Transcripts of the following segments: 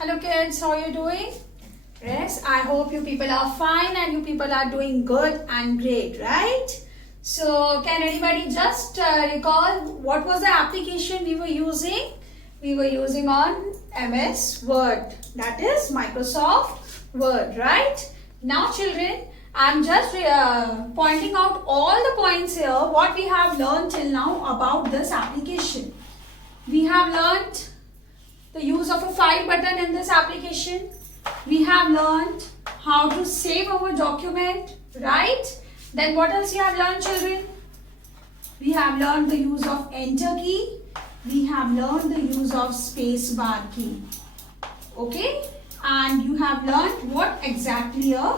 Hello kids, how are you doing? Yes, I hope you people are fine and you people are doing good and great, right? So, can anybody just recall what was the application we were using? We were using on MS Word, that is Microsoft Word, right? Now children, I'm just pointing out all the points here, what we have learned till now about this application. We have learned the use of a file button in this application. We have learned how to save our document, right? Then what else you have learned, children? We have learned the use of enter key. We have learned the use of space bar key. Okay? And you have learned what exactly a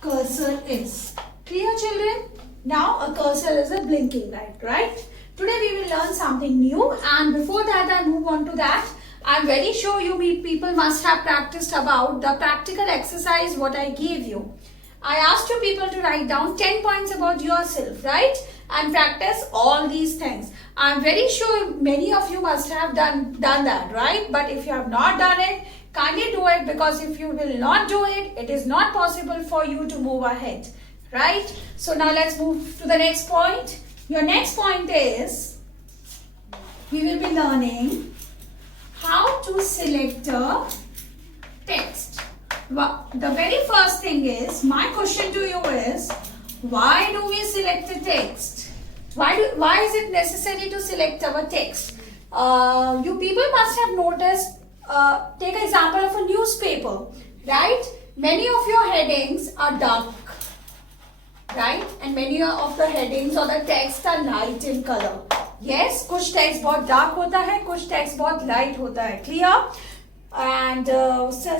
cursor is. Clear, children? Now a cursor is a blinking light, right? Today we will learn something new, and before that I move on to that, I'm very sure you people must have practiced about the practical exercise what I gave you. I asked you people to write down 10 points about yourself, right? And practice all these things. I'm very sure many of you must have done that, right? But if you have not done it, kindly do it, because if you will not do it, it is not possible for you to move ahead, right? So now let's move to the next point. Your next point is, we will be learning how to select a text. The very first thing is, my question to you is, why do we select a text? Why is it necessary to select our text? You people must have noticed, take an example of a newspaper, right? Many of your headings are dark, right? And many of the headings or the text are light in color. Yes, कुछ text बहुत dark होता है, कुछ text बहुत light होता है. Clear? And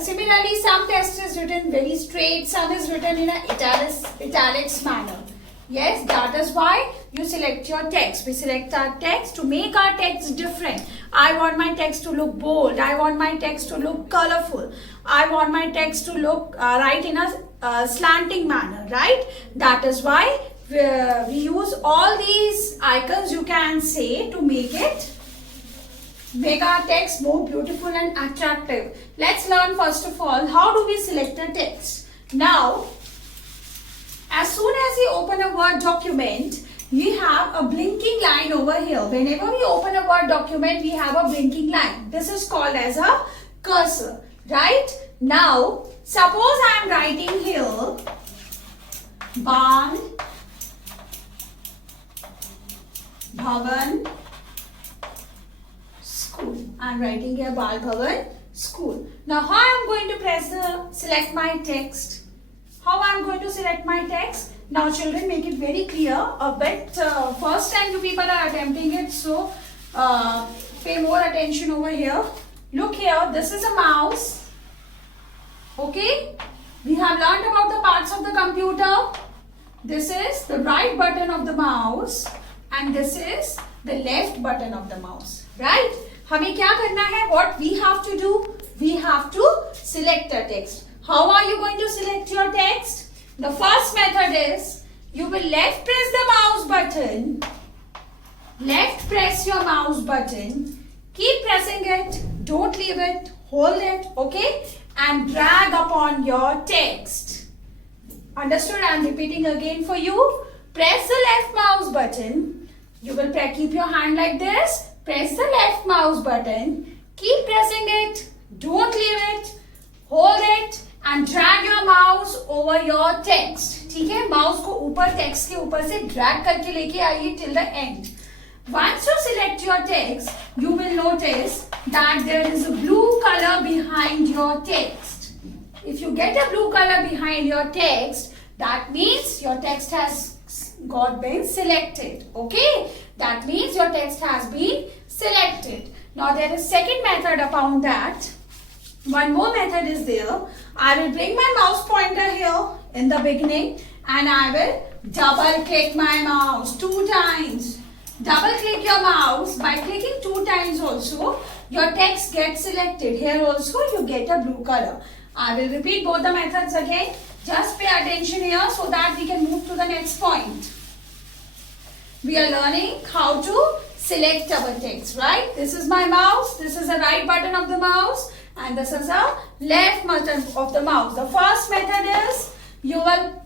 similarly, some text is written very straight, some is written in an italics manner. Yes, that is why you select your text. We select our text to make our text different. I want my text to look bold. I want my text to look colorful. I want my text to look right in a slanting manner, right? That is why we use all these icons, you can say, to make our text more beautiful and attractive. Let's learn first of all, how do we select a text? Now, as soon as you open a Word document, we have a blinking line over here. Whenever we open a Word document, we have a blinking line. This is called as a cursor, right? Now, suppose I am writing here, Bal Bhavan School. I am writing here Bal Bhavan School. Now, how I am going to select my text? How I am going to select my text? Now, children, make it very clear a bit. First time you people are attempting it, so pay more attention over here. Look here, this is a mouse. Okay? We have learned about the parts of the computer. This is the right button of the mouse and this is the left button of the mouse. Right? हमें क्या करना है? What we have to do? We have to select a text. How are you going to select your text? The first method is, you will left press the mouse button. Left press your mouse button. Keep pressing it. Don't leave it. Hold it. Okay? And drag upon your text. Understood? I am repeating again for you. Press the left mouse button. You will keep your hand like this. Press the left mouse button. Keep pressing it. Don't leave it. Hold it. And drag your mouse over your text. ठीक है? Mouse को ऊपर text के ऊपर से drag करके लेके आइए till the end. Once you select your text, you will notice that there is a blue color behind your text. If you get a blue color behind your text, that means your text has been selected. Okay? That means your text has been selected. Now there is second method upon that. One more method is there. I will bring my mouse pointer here in the beginning and I will double click my mouse 2 times. Double click your mouse. By clicking 2 times also, your text gets selected. Here also you get a blue color. I will repeat both the methods again. Just pay attention here so that we can move to the next point. We are learning how to select our text, right? This is my mouse. This is the right button of the mouse. and this is the left button of the mouse. The first method is you will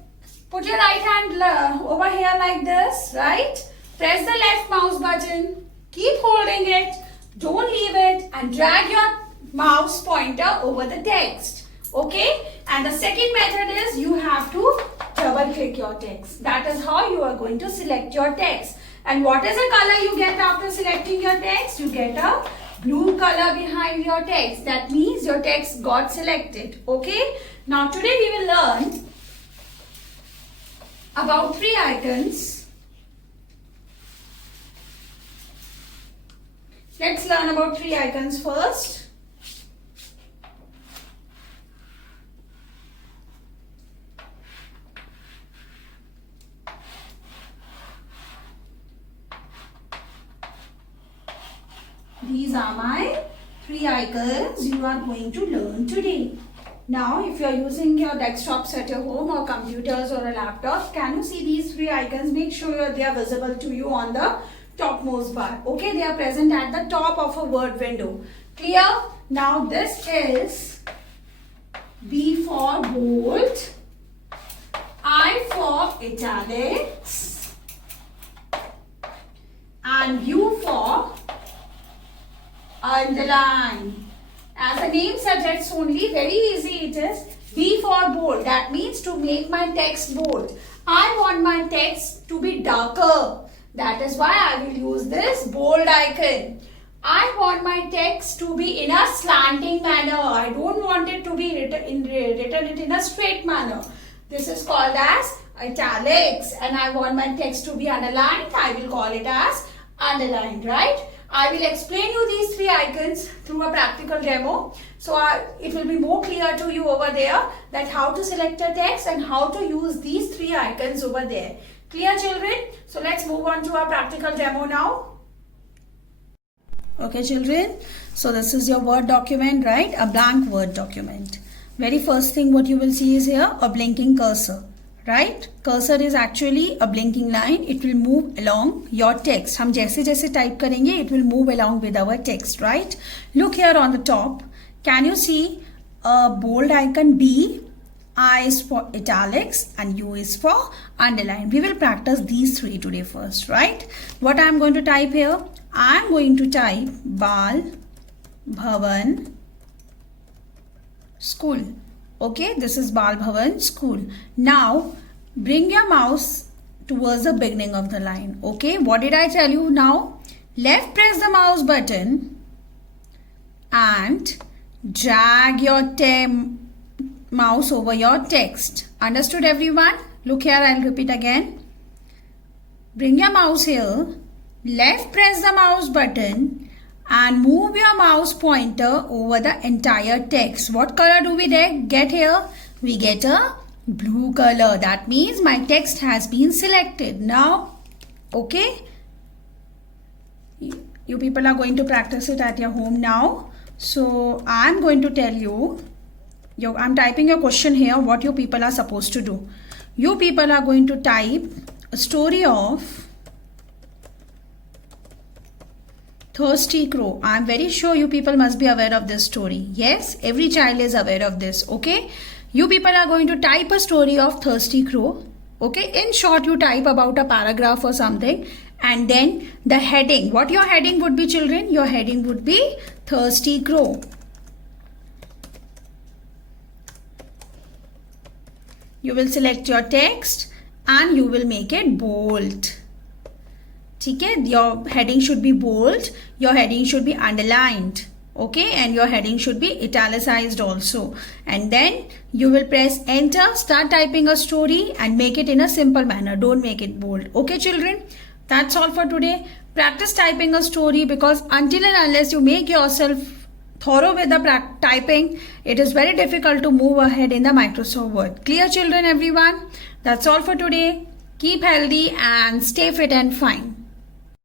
put your right hand over here like this, right? Press the left mouse button, keep holding it, don't leave it, and drag your mouse pointer over the text. Okay? And the second method is you have to double click your text. That is how you are going to select your text. And what is the color you get after selecting your text? You get a blue color behind your text. That means your text got selected. Okay? Now today we will learn about 3 icons. Let's learn about 3 icons first. These are my 3 icons you are going to learn today. Now, if you are using your desktops at your home or computers or a laptop, can you see these 3 icons? Make sure they are visible to you on the topmost bar. Okay, they are present at the top of a word window. Clear? Now, this is B for bold, I for italics, and U for underline. As the name suggests only, very easy it is. B for bold. That means to make my text bold. I want my text to be darker. That is why I will use this bold icon. I want my text to be in a slanting manner. I don't want it to be written in a straight manner. This is called as italics. And I want my text to be underlined. I will call it as underlined, right? I will explain you these 3 icons through a practical demo. So it will be more clear to you over there that how to select a text and how to use these 3 icons over there. Clear, children? So let's move on to our practical demo now. Okay, children. So this is your Word document, right? A blank Word document. Very first thing what you will see is here a blinking cursor. Right? Cursor is actually a blinking line. It will move along your text. हम जैसे जैसे type करेंगे, it will move along with our text, right? Look here on the top. Can you see a bold icon B? I is for italics and U is for underline. We will practice these 3 today first, right? What I am going to type here? I am going to type Bal Bhavan School. Okay, this is Bal Bhavan School. Now, bring your mouse towards the beginning of the line. Okay, what did I tell you now? Left press the mouse button and drag your mouse over your text. Understood, everyone? Look here, I'll repeat again. Bring your mouse here. Left press the mouse button and move your mouse pointer over the entire text. What color do we get here? We get a blue color. That means my text has been selected. Now, okay, you people are going to practice it at your home now. So I'm going to tell you, I'm typing your question here, what you people are supposed to do. You people are going to type a story of Thirsty Crow. I'm very sure you people must be aware of this story. Yes, every child is aware of this. Okay, you people are going to type a story of Thirsty Crow. Okay, in short, you type about a paragraph or something, and then the heading. What your heading would be, children? Your heading would be Thirsty Crow. You will select your text and you will make it bold. Okay, your heading should be bold, your heading should be underlined, okay, and your heading should be italicized also. And then you will press enter, start typing a story and make it in a simple manner. Don't make it bold. Okay, children, that's all for today. Practice typing a story, because until and unless you make yourself thorough with the typing, it is very difficult to move ahead in the Microsoft Word. Clear, children, everyone? That's all for today. Keep healthy and stay fit and fine.